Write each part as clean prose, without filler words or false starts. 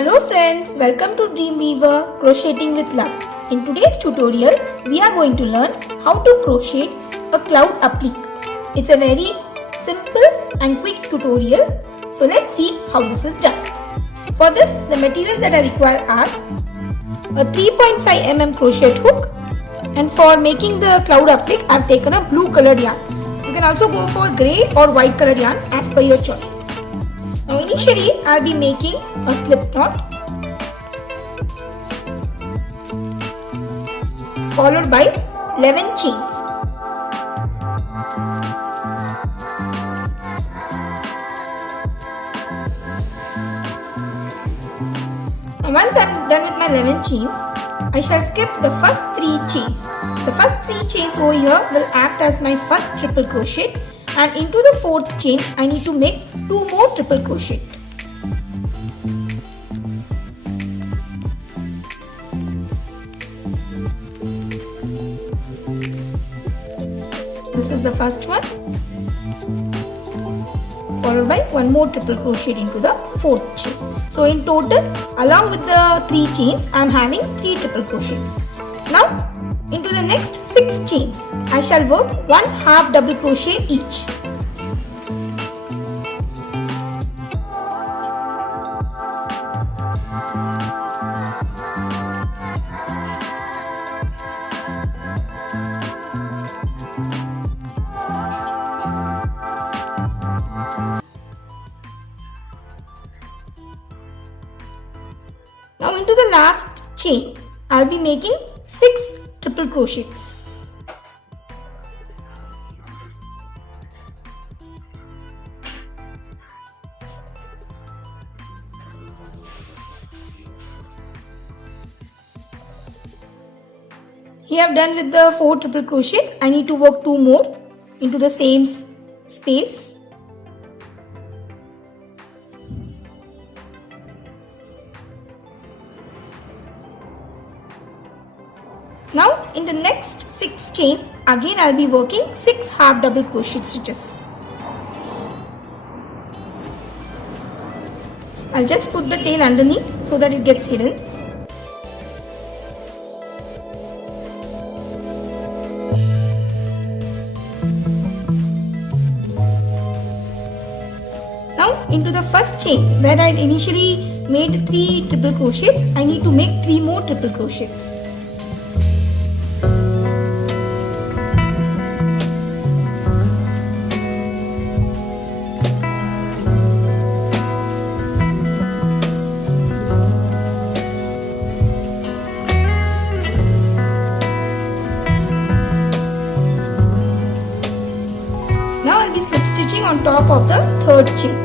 Hello friends, welcome to Dreamweaver Crocheting with Love. In today's tutorial, we are going to learn how to crochet a cloud applique. It's a very simple and quick tutorial. So let's see how this is done. For this, the materials that I require are a 3.5 mm crochet hook, and for making the cloud applique, I have taken a blue colored yarn. You can also go for grey or white colored yarn as per your choice. Now initially, I will be making a slip knot followed by 11 chains. Now once I am done with my 11 chains, I shall skip the first 3 chains. The first 3 chains over here will act as my first triple crochet, and into the 4th chain I need to make 2 more triple crochet. This is the first one, followed by 1 more triple crochet into the 4th chain. So in total, along with the 3 chains, I am having 3 triple crochets. Now into the next 6 chains, I shall work 1 half double crochet each. Now into the last chain, I will be making 6 triple crochets. Here I have done with the 4 triple crochets. I need to work 2 more into the same space. Now in the next 6 chains, again I will be working 6 half double crochet stitches. I'll just put the tail underneath so that it gets hidden. Now into the first chain where I initially made 3 triple crochets, I need to make 3 more triple crochets. Slip stitching on top of the 3rd chain.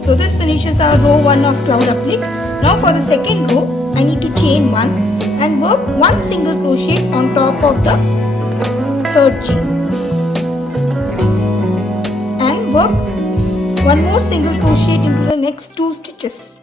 So this finishes our row 1 of cloud applique. Now for the second row, I need to chain 1 and work 1 single crochet on top of the 3rd chain and work 1 more single crochet into the next 2 stitches.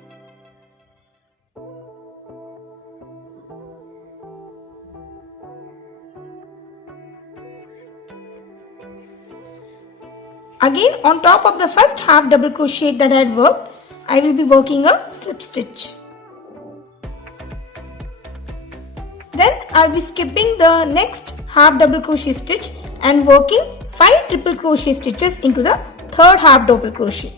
Again, on top of the first half double crochet that I had worked, I will be working a slip stitch. Then I will be skipping the next half double crochet stitch and working 5 triple crochet stitches into the 3rd half double crochet.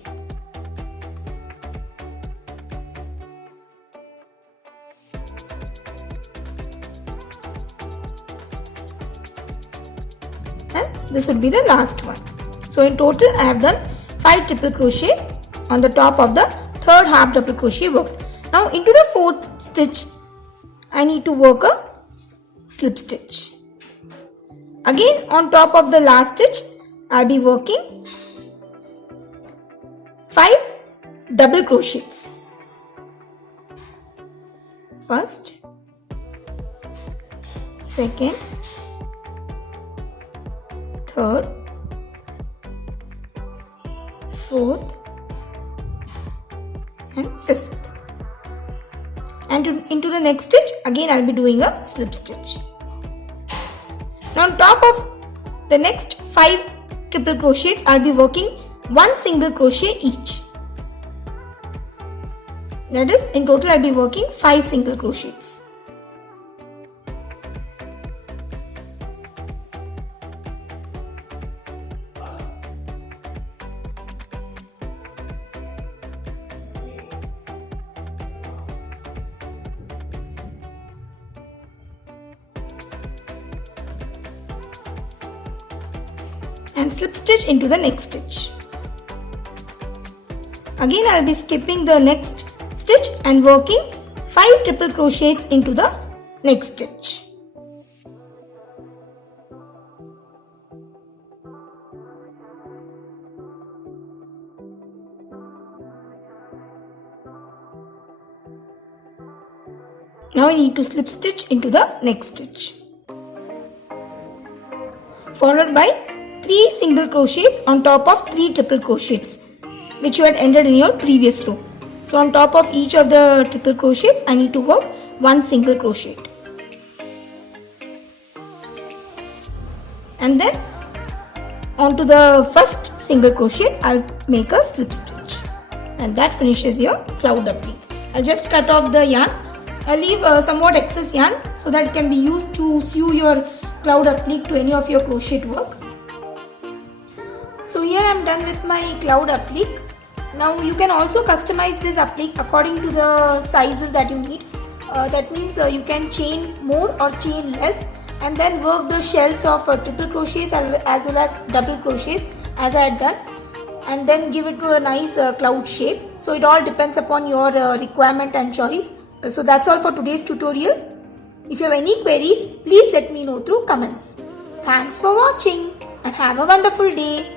And this would be the last one. So in total I have done 5 triple crochet on the top of the 3rd half double crochet worked. Now into the 4th stitch I need to work a slip stitch. Again on top of the last stitch I will be working 5 double crochets. First, second, third, 4th and 5th, and into the next stitch again I will be doing a slip stitch. Now on top of the next 5 triple crochets, I'll be working 1 single crochet each. That is, in total I'll be working 5 single crochets. And slip stitch into the next stitch. Again I will be skipping the next stitch and working 5 triple crochets into the next stitch. Now I need to slip stitch into the next stitch, followed by 3 single crochets on top of 3 triple crochets which you had ended in your previous row. So on top of each of the triple crochets I need to work 1 single crochet, and then onto the first single crochet I'll make a slip stitch, and that finishes your cloud applique. I'll just cut off the yarn. I'll leave somewhat excess yarn so that it can be used to sew your cloud applique to any of your crochet work. So here I am done with my cloud applique. Now you can also customize this applique according to the sizes that you need. That means you can chain more or chain less, and then work the shells of triple crochets as well as double crochets as I had done, and then give it to a nice cloud shape. So it all depends upon your requirement and choice. So that's all for today's tutorial. If you have any queries, please let me know through comments. Thanks for watching and have a wonderful day.